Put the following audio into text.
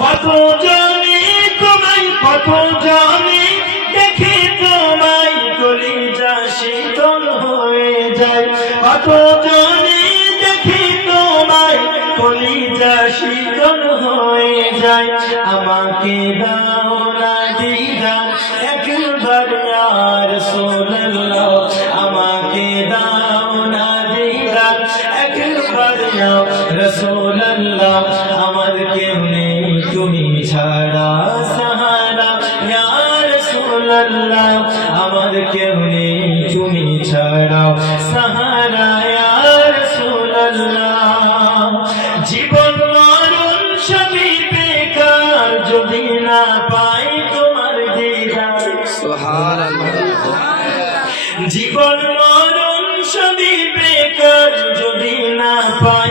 কত জানি তোমায়, কত জানি দেখে তোমায়, কলিজা শীতল হয়ে যায়। কত জানি দেখে তোমায়, কলিজা শীতল হয়ে যায়। আমাকে দাও না দিদার একবার ইয়া রাসূলুল্লাহ, আমাকে দাও না দিদার একবার ইয়া রাসূলুল্লাহ। আমার কেউ নেই তুমি ছাড়া সাহারা ইয়া রাসূলুল্লাহ, আমার কেউ নেই তুমি ছাড়া সাহারা ইয়া রাসূলুল্লাহ। জীবন মরণ সবই বেকার যদি না পাই তোমার দিদার। সুবহানাল্লাহ। জীবন মরণ সবই বেকার যদি না পাই